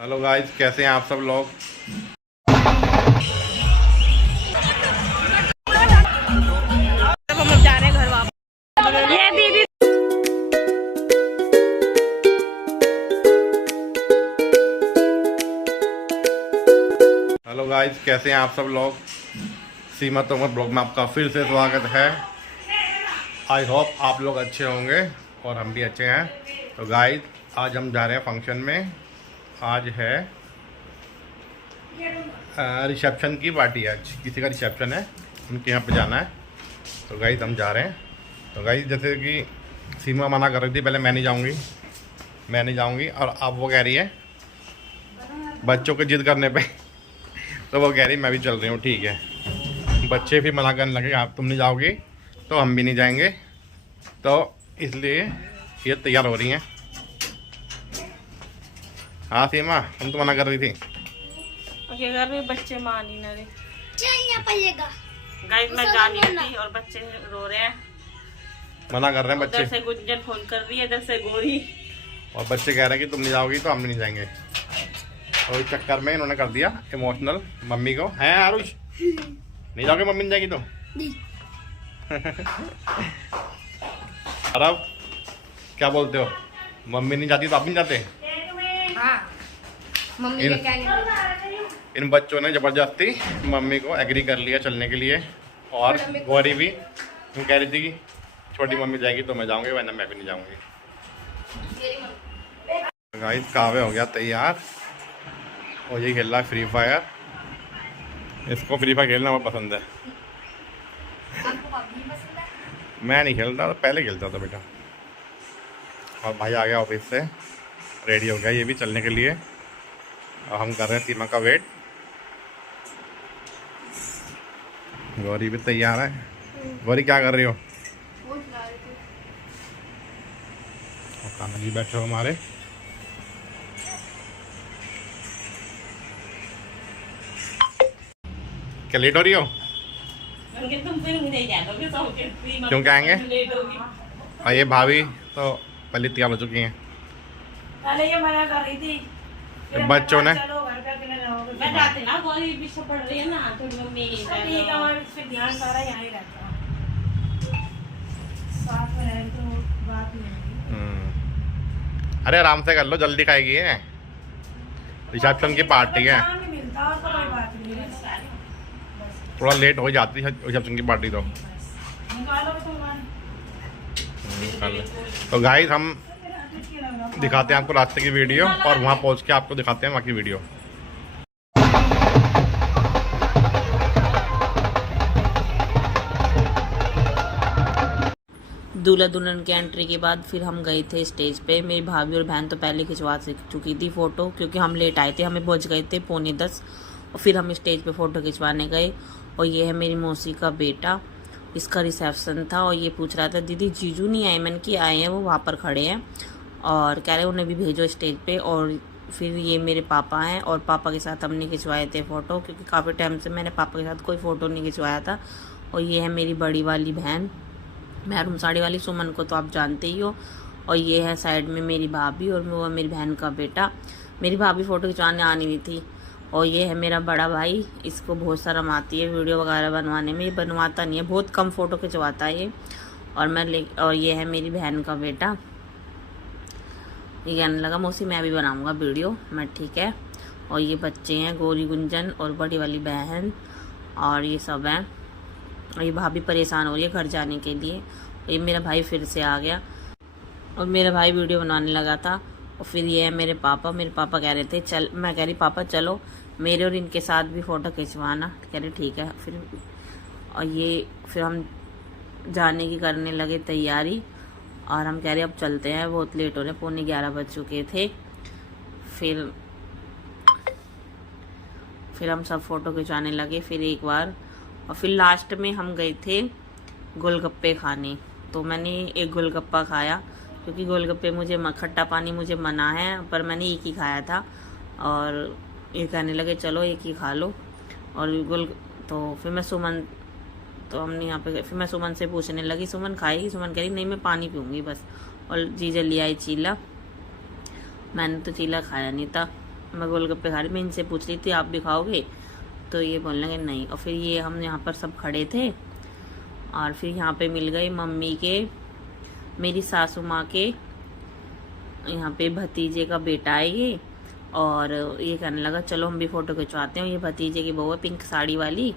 Hello guys, कैसे हैं आप सब लोग। हम लोग जा रहे हैं घर वापस। ये दीदी हेलो गाइस, कैसे हैं आप सब लोग। सीमा तोमर ब्लॉग में आपका फिर से स्वागत है। आई होप आप लोग अच्छे होंगे और हम भी अच्छे हैं। तो गाइस, आज हम जा रहे हैं फंक्शन में। आज है रिसेप्शन की पार्टी है। आज किसी का रिसेप्शन है, उनके यहाँ पे जाना है। तो गाइस हम जा रहे हैं। तो गाइस, जैसे कि सीमा मना कर रही थी पहले, मैं नहीं जाऊँगी और अब वो कह रही है बच्चों को जिद करने पे तो वो कह रही मैं भी चल रही हूँ। ठीक है, बच्चे भी मना करने लगे आप तुम नहीं जाओगी तो हम भी नहीं जाएंगे। तो इसलिए ये तैयार हो रही हैं। हाँ सीमा, तुम तो मना कर रही थी। घर में बच्चे मान ही ना रहे। गाइस मैं जा नहीं रही और बच्चे रो रहे हैं। मना कर रहे हैं बच्चे। इधर से गुंजन फोन कर रही है, इधर से गोरी। और बच्चे कह रहे हैं कि तुम नहीं जाओगी तो हम भी नहीं जाएंगे। तो इस चक्कर में इन्होंने कर दिया इमोशनल मम्मी को। हैं आरुष, नहीं जाओगे मम्मी नहीं जाएगी तो और अब क्या बोलते हो, मम्मी नहीं जाती तो आप नहीं जाते। हाँ, मम्मी ने क्या नहीं इन बच्चों ने ज़बरदस्ती मम्मी को एग्री कर लिया चलने के लिए। और गौरी भी तुम कह रही थी कि छोटी मम्मी जाएगी तो मैं जाऊंगी, वरना मैं भी नहीं जाऊंगी। गाइस, कावे हो गया तैयार और ये खेल रहा है फ्री फायर। इसको फ्री फायर खेलना बहुत पसंद है। मैं नहीं खेलता, तो पहले खेलता था बेटा। और भाई आ गया ऑफिस से, रेडी हो गया ये भी चलने के लिए। और हम कर रहे हैं सीमा का वेट। गौरी भी तैयार है। गौरी क्या कर रही हो। और कान्हा जी बैठे हो हमारे। क्या लेट हो रही हो। क्यों क्या आएंगे। और ये भाभी तो पहले तैयार हो चुकी हैं। पहले ये मना कर रही थी, बच्चों ने चलो घर पे अकेले रहोगे। मैं जाती ना, गोली पीछे पड़ रही है ना, तो मम्मी ठीक है, और इससे ध्यान सारा यहाँ ही रहता है। साथ में रहे तो बात नहीं होगी। अरे आराम से कर लो, जल्दी खाएगी है। रिसेप्शन की पार्टी है, काम ही मिलता और तो कोई बात नहीं है। थोड़ा लेट हो जाती है रिसेप्शन की पार्टी तो। निकालोगे तो तो गाइस, हम दिखाते हैं आपको रास्ते की वीडियो और वहाँ पहुँच के आपको दिखाते हैं वहाँ की वीडियो। दूल्हा दुल्हन के एंट्री के बाद फिर हम गए थे स्टेज पे। मेरी भाभी और बहन तो पहले खिंचवा चुकी थी फ़ोटो, क्योंकि हम लेट आए थे, हमें पहुंच गए थे 9:45। और फिर हम स्टेज पे फ़ोटो खिंचवाने गए। और ये है मेरी मौसी का बेटा, इसका रिसेप्शन था। और ये पूछ रहा था दीदी जीजू नहीं आए। मैंने कि आए हैं, वो वहाँ पर खड़े हैं और कह रहे उन्हें भी भेजो स्टेज पे। और फिर ये मेरे पापा हैं और पापा के साथ हमने खिंचवाए थे फ़ोटो, क्योंकि काफ़ी टाइम से मैंने पापा के साथ कोई फ़ोटो नहीं खिंचवाया था। और ये है मेरी बड़ी वाली बहन, मैरून साड़ी वाली, सुमन को तो आप जानते ही हो। और ये है साइड में मेरी भाभी और वो मेरी बहन का बेटा। मेरी भाभी फ़ोटो खिंचवाने आनी हुई थी। और ये है मेरा बड़ा भाई, इसको बहुत शर्म आती है वीडियो वगैरह बनवाने में। ये बनवाता नहीं है, बहुत कम फ़ोटो खिंचवाता है ये। और ये है मेरी बहन का बेटा। ये कहने लगा मौसी मैं भी बनाऊंगा वीडियो। मैं ठीक है। और ये बच्चे हैं गौरी, गुंजन और बड़ी वाली बहन, और ये सब हैं। और ये भाभी परेशान हो रही है घर जाने के लिए। और ये मेरा भाई फिर से आ गया और मेरा भाई वीडियो बनाने लगा था। और फिर ये है मेरे पापा कह रहे थे चल, मैं कह रही पापा चलो मेरे और इनके साथ भी फ़ोटो खिंचवाना। कह रहे ठीक है। फिर हम जाने की करने लगे तैयारी। और हम कह रहे अब चलते हैं, बहुत लेट हो रहे, 11:15 बज चुके थे। फिर हम सब फ़ोटो खिंचाने लगे फिर एक बार। और फिर लास्ट में हम गए थे गोलगप्पे खाने। तो मैंने एक गोलगप्पा खाया, क्योंकि गोलगप्पे मुझे खट्टा पानी मुझे मना है, पर मैंने एक ही खाया था। और ये कहने लगे चलो एक ही खा लो। और तो फिर मैं सुमन तो हमने यहाँ पे फिर मैं सुमन से पूछने लगी सुमन खाएगी। सुमन कह रही नहीं मैं पानी पीऊँगी बस। और जीजा ले आई चीला, मैंने तो चीला खाया नहीं था। मैं गोलगप्पे खा रही, मैं इनसे पूछ रही थी आप भी खाओगे, तो ये बोलने लगे नहीं। और फिर ये हम यहाँ पर सब खड़े थे और फिर यहाँ पे मिल गए मम्मी के, मेरी सासू माँ के यहाँ पे भतीजे का बेटा है ये, और ये कहने लगा चलो हम भी फ़ोटो खिंचवाते हैं। ये भतीजे की बहू है पिंक साड़ी वाली,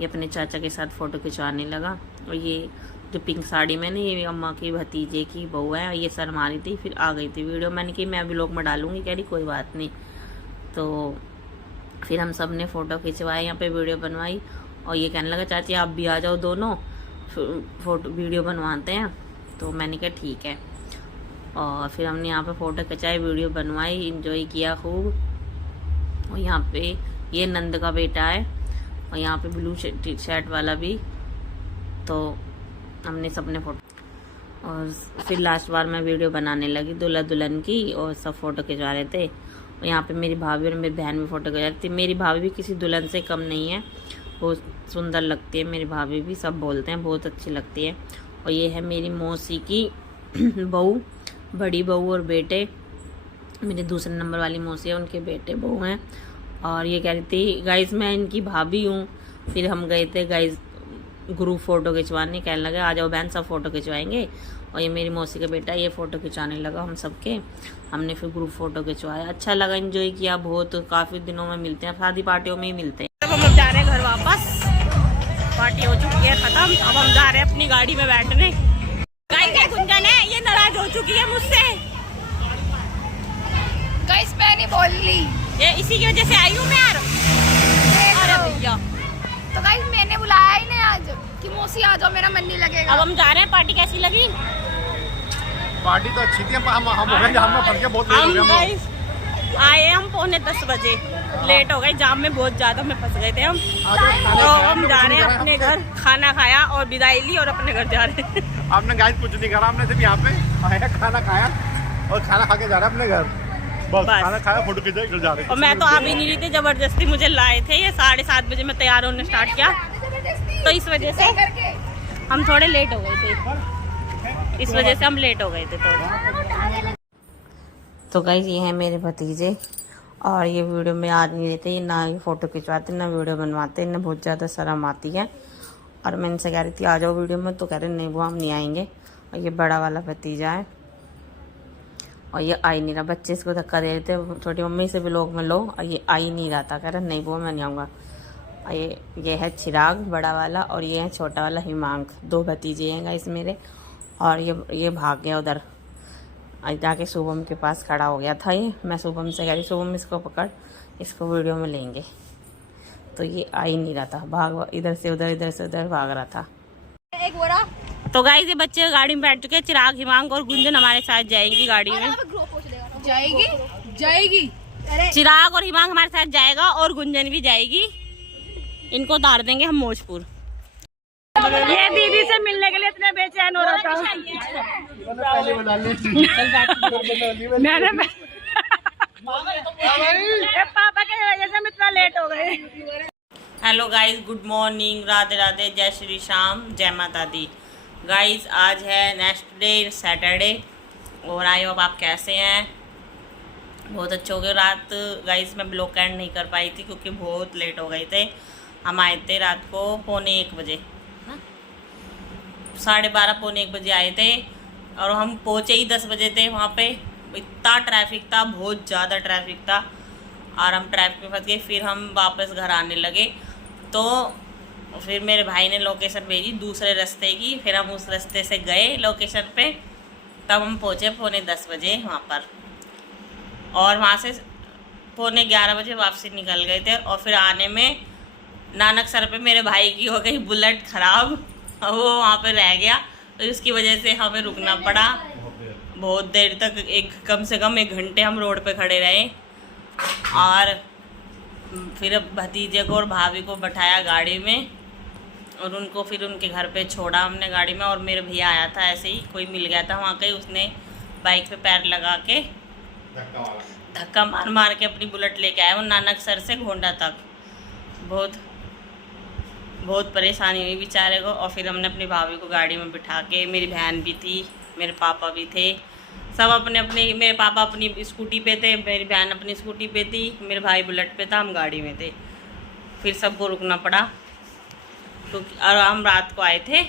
ये अपने चाचा के साथ फ़ोटो खिंचवाने लगा। और ये जो पिंक साड़ी में ना, ये अम्मा की भतीजे की बहू है, ये शर्मा रही थी, फिर आ गई थी वीडियो। मैंने कि मैं व्लॉग में डालूंगी, कह रही कोई बात नहीं। तो फिर हम सब ने फ़ोटो खिंचवाए, यहाँ पे वीडियो बनवाई, और ये कहने लगा चाची आप भी आ जाओ दोनों, फ़ोटो वीडियो बनवाते हैं। तो मैंने कहा ठीक है, और फिर हमने यहाँ पे फ़ोटो खिंचाई, वीडियो बनवाई, इंजॉय किया खूब। और यहाँ पे ये नंद का बेटा है, और यहाँ पे ब्लू शर्ट वाला भी। तो हमने सबने फ़ोटो, और फिर लास्ट बार मैं वीडियो बनाने लगी दूल्हा दुल्हन की, और सब फ़ोटो खिंचवा रहे थे। और यहाँ पे मेरी भाभी और मेरी बहन भी फ़ोटो खिंचा रही थी। मेरी भाभी भी किसी दुल्हन से कम नहीं है, बहुत सुंदर लगती है मेरी भाभी भी, सब बोलते हैं बहुत अच्छी लगती है। और ये है मेरी मौसी की बहू, बड़ी बहू और बेटे, मेरे दूसरे नंबर वाली मौसी है, उनके बेटे बहू हैं। और ये कह रही थी गाइस मैं इनकी भाभी हूँ। फिर हम गए थे गाइस ग्रुप फ़ोटो खिंचवाने, कहने लगे आ जाओ बहन सब फ़ोटो खिंचवाएंगे। और ये मेरी मौसी का बेटा, ये फ़ोटो खिंचाने लगा हम सबके। हमने फिर ग्रुप फ़ोटो खिंचवाया, अच्छा लगा, एंजॉय किया बहुत। काफ़ी दिनों में मिलते हैं, शादी पार्टियों में ही मिलते हैं। अब हम जा रहे हैं घर वापस, पार्टी हो चुकी है खत्म, अब हम जा रहे हैं अपनी गाड़ी में बैठने। गाइस ये गुंजन है, ये नाराज हो चुकी है मुझसे। गाइस मैं नहीं बोल ली, ये इसी की वजह से आई हूँ मैं यार। अरे भैया, तो गाइस मैंने बुलाया ही नहीं आज कि मौसी आ जाओ, मेरा मन नहीं लगेगा। अब हम जा रहे हैं, पार्टी कैसी लगी? पार्टी तो अच्छी थी, हम हो गए जाम में फंस गए, बहुत लेट हो हम गए हम गाइस आए हम 9:45 बजे, लेट हो गए, जाम में बहुत ज्यादा में फंस गए थे हम। तो हम जा रहे हैं अपने घर, खाना खाया और विदाई ली और अपने घर जा रहे हैं। आपने गाइस कुछ नहीं करा, हमने सिर्फ यहाँ पे आया, खाना खाया और खाना खा के जा रहे हैं अपने घर। बस खाना खाया, फोटो खिंचाई, घर जा रहे हैं। और मैं तो आ भी नहीं रही थी, जबरदस्ती मुझे लाए थे ये। 7:30 बजे मैं तैयार होने स्टार्ट किया, तो इस वजह से हम थोड़े लेट हो गए थे, इस वजह से हम लेट हो गए थे थोड़े। तो गाइस ये है मेरे भतीजे, और ये वीडियो में आ नहीं रहते, ये ना ये फ़ोटो खिंचवाते ना वीडियो बनवाते, इन्हें बहुत ज़्यादा शर्म आती है। और मैं इनसे कह रही थी आ जाओ वीडियो में, तो कह रहे नहीं वो हम नहीं आएंगे। और ये बड़ा वाला भतीजा है, और ये आ ही नहीं रहा, बच्चे इसको धक्का दे रहे थे छोटी मम्मी से व्लॉग में लो, और ये आ ही नहीं रहा था, कह रहा नहीं वो मैं नहीं आऊँगा। और ये है चिराग बड़ा वाला, और ये है छोटा वाला हिमांक, 2 भतीजे हैं गाइस मेरे। और ये भाग गया उधर, जाके शुभम के पास खड़ा हो गया था ये। मैं शुभम से कह रही शुभम इसको पकड़, इसको वीडियो में लेंगे, तो ये आ ही नहीं रहा था, भाग इधर से उधर, इधर से उधर भाग रहा था। एक बोरा तो गाइस ये बच्चे गाड़ी में बैठ चुके हैं, चिराग, हिमांक और गुंजन हमारे साथ जाएंगी गाड़ी में। जाएगी जाएगी, चिराग और हिमांक हमारे साथ जाएगा, और गुंजन भी जाएगी। इनको उतार देंगे हम मौजपुर। ये दीदी से मिलने के लिए इतने बेचैन हो रहा था। मैंने पापा के वजह से हम इतना लेट हो गए। Hello guys, good morning, Radhe Radhe, जय श्री श्याम, जय माता दी। गाइस आज है नेक्स्ट डे सैटरडे, और आई होप आप कैसे हैं, बहुत अच्छे हो गए। रात गाइस मैं ब्लॉग एंड नहीं कर पाई थी क्योंकि बहुत लेट हो गए थे। हम आए थे रात को 1:45 बजे, 12:30 पौने 1 बजे आए थे, और हम पहुँचे ही 10 बजे थे वहाँ पे। इतना ट्रैफिक था, बहुत ज़्यादा ट्रैफिक था, और हम ट्रैफिक में फंस गए। फिर हम वापस घर आने लगे, तो फिर मेरे भाई ने लोकेशन भेजी दूसरे रास्ते की, फिर हम उस रास्ते से गए लोकेशन पे, तब हम पहुँचे 9:45 बजे वहाँ पर, और वहाँ से 11:15 बजे वापसी निकल गए थे। और फिर आने में नानक सर पे मेरे भाई की हो गई बुलेट ख़राब, और वो वहाँ पे रह गया, तो उसकी वजह से हमें रुकना पड़ा बहुत देर तक, कम से कम 1 घंटे हम रोड पे खड़े रहे। और फिर भतीजे को और भाभी को बैठाया गाड़ी में, और उनको फिर उनके घर पे छोड़ा हमने गाड़ी में। और मेरे भैया आया था, ऐसे ही कोई मिल गया था वहाँ कहीं, उसने बाइक पे पैर लगा के धक्का मार मार के अपनी बुलेट लेके आया वो नानक सर से घोंडा तक। बहुत परेशानी हुई बेचारे को। और फिर हमने अपनी भाभी को गाड़ी में बिठा के, मेरी बहन भी थी, मेरे पापा भी थे, सब अपने अपने, मेरे पापा अपनी स्कूटी पे थे, मेरी बहन अपनी स्कूटी पे थी, मेरे भाई बुलेट पे था, हम गाड़ी में थे। फिर सबको रुकना पड़ा क्योंकि और हम रात को आए थे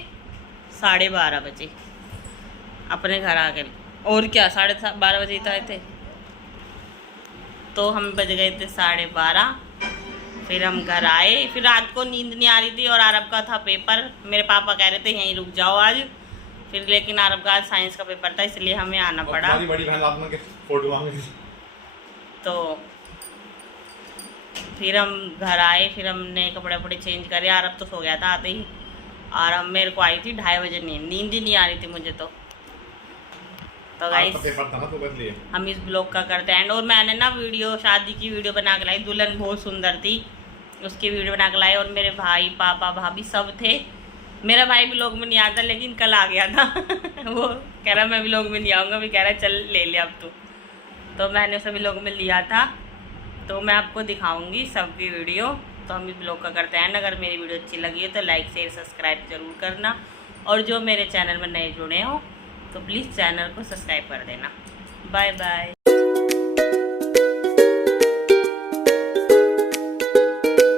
12:30 बजे अपने घर आ गए। और क्या 12:30 बजे तो आए थे, तो हम बज गए थे 12:30। फिर हम घर आए, फिर रात को नींद नहीं आ रही थी और आरब का था पेपर। मेरे पापा कह रहे थे यहीं रुक जाओ आज, फिर लेकिन आरब का आज साइंस का पेपर था इसलिए हमें आना पड़ा। बड़ी बहन आपने फोटो मांगी थी तो फिर हम घर आए, फिर हमने कपड़े वपड़े चेंज करे। आरब तो सो गया था आते ही, और हम मेरे को आई थी 2:30 बजे नींद ही नहीं आ रही थी मुझे तो गाइस पेपर था ना तो बदलिए। हम इस ब्लॉग का करते हैं एंड। और मैंने ना वीडियो, शादी की वीडियो बना के लाई, दुल्हन बहुत सुंदर थी, उसकी वीडियो बना के लाई। और मेरे भाई पापा भाभी सब थे। मेरा भाई ब्लॉग में नहीं आता लेकिन कल आ गया था वो कह रहा मैं ब्लॉग में नहीं आऊँगा, भी कह रहा चल ले ले अब तो मैंने उसे ब्लॉग में लिया था, तो मैं आपको दिखाऊंगी सबकी वीडियो। तो हम इस ब्लॉग का करते हैं। अगर मेरी वीडियो अच्छी लगी है तो लाइक शेयर सब्सक्राइब जरूर करना, और जो मेरे चैनल में नए जुड़े हो तो प्लीज़ चैनल को सब्सक्राइब कर देना। Bye bye.